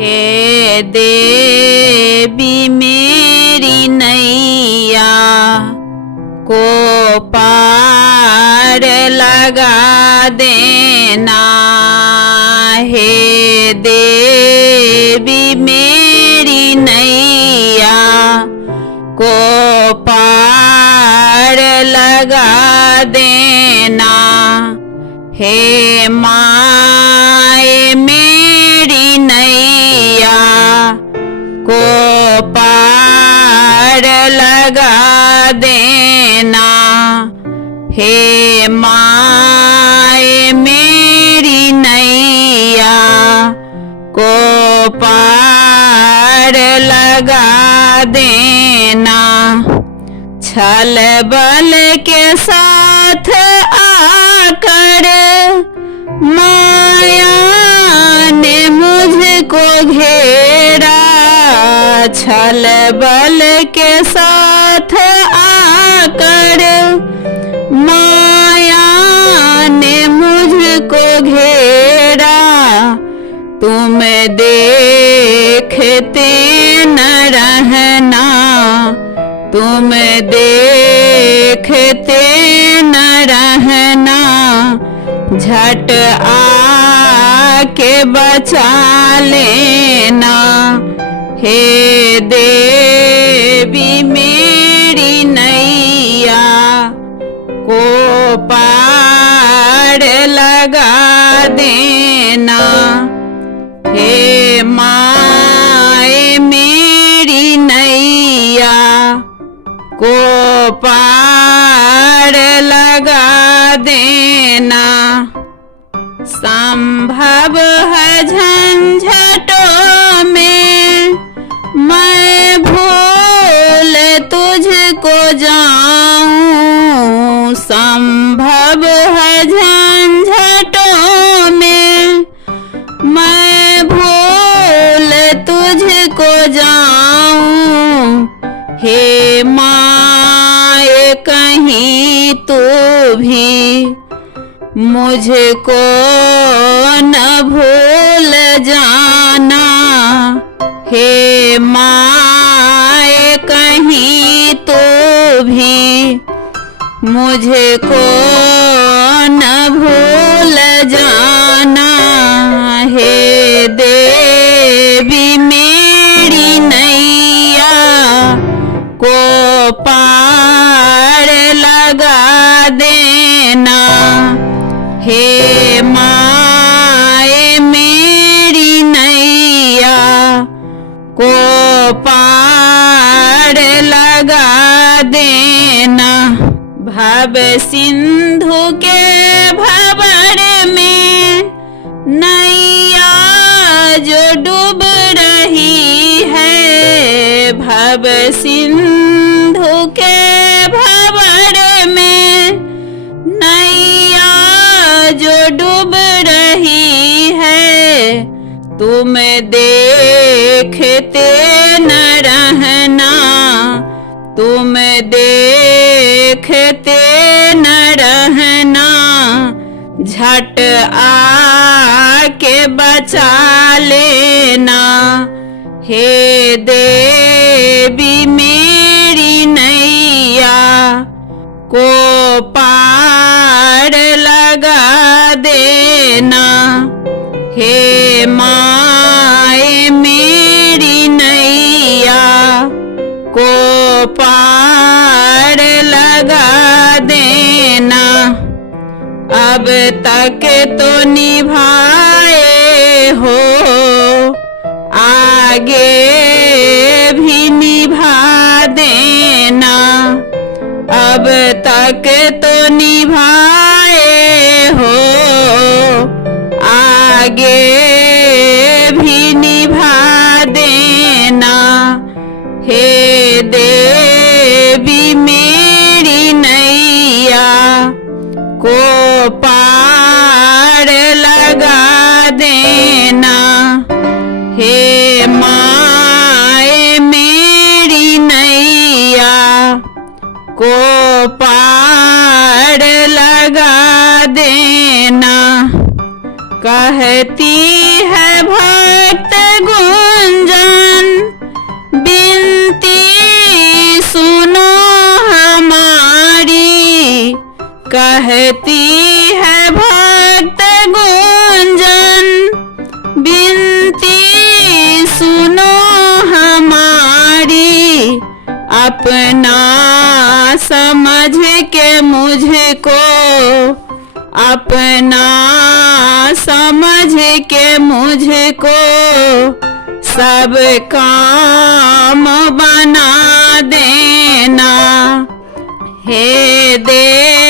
हे देवी मेरी नैया को पार लगा देना। हे देवी मेरी नैया को पार लगा देना। हे माए मेरी नैया को पार लगा देना। हे माए मेरी नैया को पार लगा देना। छल बल के साथ आकर माया ने मुझको घेरा। छल बल के साथ आकर माया ने मुझको घेरा। तुम देखते न रहना, तुम देखते न रहना। झट आके बचा लेना। हे देवी मेरी नैया को पार लगा देना। हे माए मेरी नैया को पार लगा देना। संभव है झंझटों में मैं भूल तुझको जाऊं। संभव है झंझटों में मैं भूल तुझको जाऊं। हे माए कहीं तू भी मुझको न भूल जाना। हे माए कहीं तू भी मुझको न भूल जाना। हे देवी मेरी नैया को पार लगा देना। हे माए मेरी नैया को पार लगा देना। भव सिंधु के भंवर में नैया जो डूब रही है। भव सिंधु के भंवर में नैया जो डूब रही है। तुम देखते न रहना, तुम देखते न रहना। झट आके बचा लेना। हे देवी मेरी नैया को पार लगा देना। हे माए मेरी नैया को पार लगा देना। अब तक तो निभाए हो, आगे भी निभा देना। अब तक तो निभाए हो, आगे भी निभा देना। हे देवी मेरी नैया को पार लगा देना। हे माए मेरी नैया को पार लगा देना। कहती है भक्त गुण विनती सुनो हमारी, अपना समझ के मुझको, अपना समझ के मुझको सब काम बना देना। हे देव